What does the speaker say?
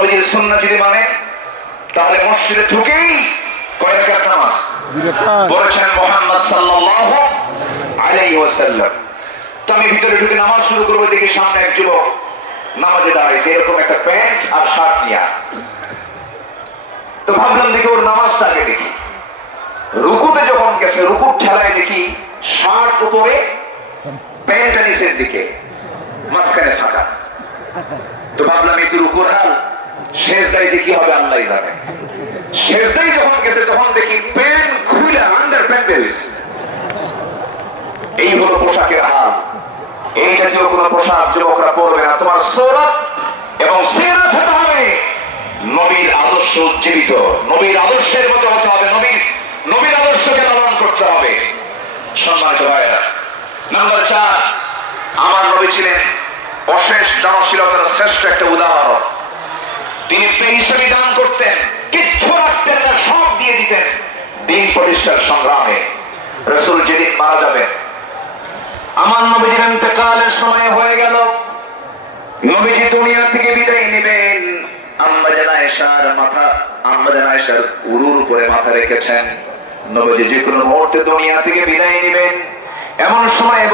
নবীর সুন্নাহ যদি মানে তাহলে মসজিদে ঢুকেই কয় রাকাত নামাজ পড়েছেন মুহাম্মদ সাল্লাল্লাহু আলাইহি ওয়াসাল্লাম। তো আমি ভিতরে ঢুকে নামাজ শুরু করবো, দেখি সামনে এক যুবক নামাজে দাঁড়াইছে এরকম একটা প্যান্ট আর শার্ট নিয়ে। তো ভাবলাম দেখি ওর নামাজটা আগে দেখি। রুকুতে যখন গেছে রুকুর ঠেলায় দেখি শার্ট উপরে প্যান্টটা নিচের দিকে, মাঝখানে ফাঁকা। তো ভাবলাম এই তো রুকুর হাল, সেজদায় যে কি হবে আল্লাহই জানে। সেজদায় যখন গেছে তখন দেখি প্যান্ট খুলে আন্ডার প্যান্ট বের হয়েছে। এই হলো পোশাকের হাল। এই জাতীয় কোন পোশাক যুবকরা পরবে না। তোমার সূরত এবং সিরাত হতে হবে নবীর আদর্শ উজ্জীবিত, নবীর আদর্শের মতো হতে হবে, নবীর আদর্শকে লালন করতে হবে। সম্মানিত ভাইরা, নাম্বার 4, আমার নবী ছিলেন অশেষ দানশীলতার শ্রেষ্ঠ একটা উদাহরণ। তিনি বেহিসাবি দান করতেন, কিচ্ছু রাখতেন না, সব দিয়ে দিতেন দিন প্রতিষ্ঠার সংগ্রামে। রাসূল যেদিন মারা যাবেন, আমার নবীর ইন্তেকালের সময় হয়ে গেল, নবীজি দুনিয়া থেকে বিদায় নেবেন। আম্মা জান আয়েশার উরুর উপরে মাথা রেখেছেন। নবীজি যে কোনো মুহূর্তে দুনিয়া থেকে বিদায় নেবেন। এমন সময়